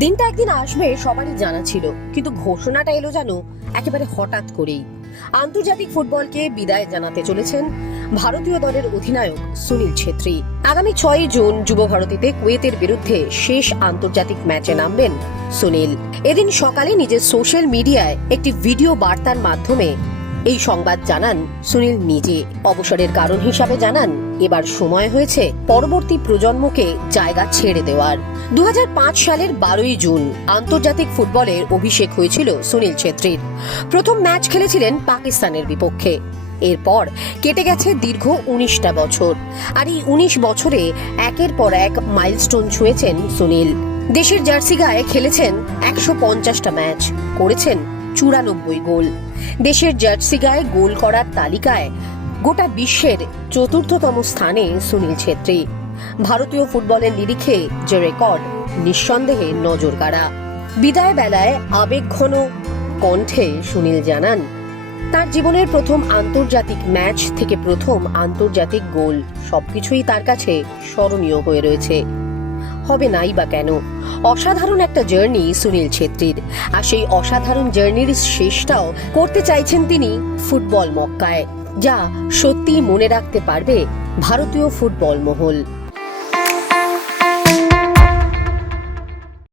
দিনটা একদিন আসবে সবারই জানা ছিল, কিন্তু ঘোষণাটা এলো যেন একেবারে হঠাৎ করেই। আন্তর্জাতিক ফুটবলকে বিদায় জানাতে চলেছেন ভারতীয় দলের অধিনায়ক সুনীল ছেত্রী। আগামী 6 জুন যুব ভারতীতে কুয়েতের বিরুদ্ধে শেষ আন্তর্জাতিক ম্যাচে নামবেন সুনীল। এদিন সকালে নিজের সোশ্যাল মিডিয়ায় একটি ভিডিও বার্তার মাধ্যমে এই সংবাদ জানান সুনীল নিজে। অবসরের কারণ হিসাবে জানান, এবার সময় হয়েছে পরবর্তী প্রজন্মকে জায়গা ছেড়ে দেওয়ার। 2005 সালের 12 জুন আন্তর্জাতিক ফুটবলের অভিষেক হয়েছিল সুনীল ছেত্রীর। প্রথম ম্যাচ খেলেছিলেন পাকিস্তানের বিপক্ষে। এরপর কেটে গেছে দীর্ঘ 19টা বছর, আর এই 19 বছরে একের পর এক মাইলস্টোন ছুঁয়েছেন সুনীল। দেশের জার্সি গায়ে খেলেছেন 150টা ম্যাচ, করেছেন 94 গোল। দেশের জার্সি গায়ে গোল করার তালিকায় গোটা বিশ্বের 4র্থতম স্থানে সুনীল ছেত্রী। ভারতীয় ফুটবলের নিরিখে যে রেকর্ড নিঃসন্দেহে নজর কাড়া। বিদায় বেলায় আবেগঘন কণ্ঠে সুনীল জানান, তার জীবনের প্রথম আন্তর্জাতিক ম্যাচ থেকে প্রথম আন্তর্জাতিক গোল সবকিছুই তার কাছে স্মরণীয় হয়ে রয়েছে। হবে নাই বা কেন, অসাধারণ একটা জার্নি সুনীল ছেত্রীর, আর সেই অসাধারণ জার্নির শেষটাও করতে চাইছেন তিনি ফুটবল মক্কায়, যা সত্যিই মনে রাখতে পারবে ভারতীয় ফুটবল মহল।